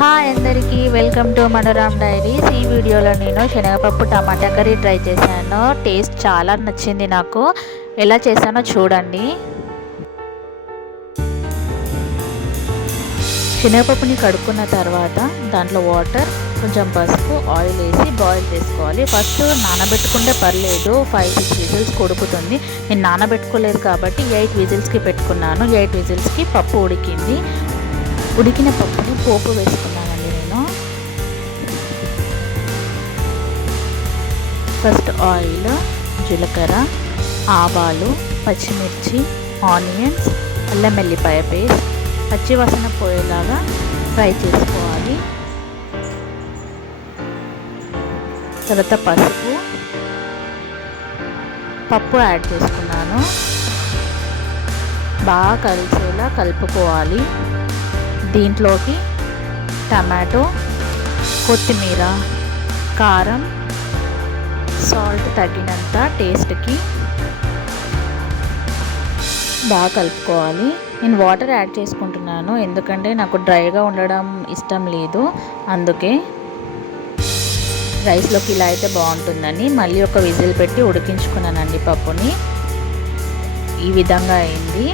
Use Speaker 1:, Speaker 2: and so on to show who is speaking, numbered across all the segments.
Speaker 1: Hi అందరికీ welcome to మనోరామ్ diaries ఈ వీడియోలో నేను శనగపప్పు టమాటా కర్రీ ట్రై చేశాను. టేస్ట్ చాలా నచ్చింది నాకు. ఎలా చేశానో చూడండి. శనగపప్పుని కడుక్కున్న తర్వాత దాంట్లో వాటర్ కొంచెం పసుపు ఆయిల్ వేసి బాయిల్ చేసుకోవాలి. ఫస్ట్ నానబెట్టుకుంటే పర్లేదు. ఫైవ్ సిక్స్ విజిల్స్ కొడుకుతుంది. నేను నానబెట్టుకోలేదు కాబట్టి ఎయిట్ విజిల్స్కి పెట్టుకున్నాను. ఎయిట్ విజిల్స్కి పప్పు ఉడికింది. ఉడికిన పప్పుని పోపు వేసుకున్నానండి నేను. ఫస్ట్ ఆయిల్ జీలకర్ర ఆవాలు పచ్చిమిర్చి ఆనియన్స్ అల్లం వెల్లిపాయ పేస్ట్ పచ్చివాసన పోయేలాగా ఫ్రై చేసుకోవాలి. తర్వాత పసుపు పప్పు యాడ్ చేసుకున్నాను. బాగా కలిసేలా కలుపుకోవాలి. దీంట్లోకి టమాటో కొత్తిమీర కారం సాల్ట్ తగినంత టేస్ట్కి బాగా కలుపుకోవాలి. నేను వాటర్ యాడ్ చేసుకుంటున్నాను. ఎందుకంటే నాకు డ్రైగా ఉండడం ఇష్టం లేదు. అందుకే రైస్లోకి ఇలా అయితే బాగుంటుందని మళ్ళీ ఒక విజిల్ పెట్టి ఉడికించుకున్నానండి పప్పుని. ఈ విధంగా అయింది.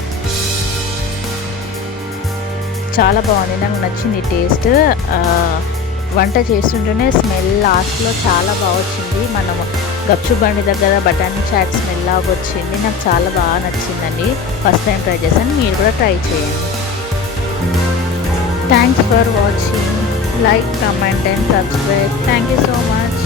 Speaker 1: చాలా బాగుంది. నాకు నచ్చింది టేస్ట్. వంట చేస్తుంటేనే స్మెల్ లాస్ట్లో చాలా బాగా వచ్చింది. మనం గప్చు బండి దగ్గర బటానీ చాట్ స్మెల్ లాగా వచ్చింది. నాకు చాలా బాగా నచ్చిందండి. ఫస్ట్ టైం ట్రై చేశాను. మీరు కూడా ట్రై చేయండి. Thanks for watching like comment and subscribe thank you so much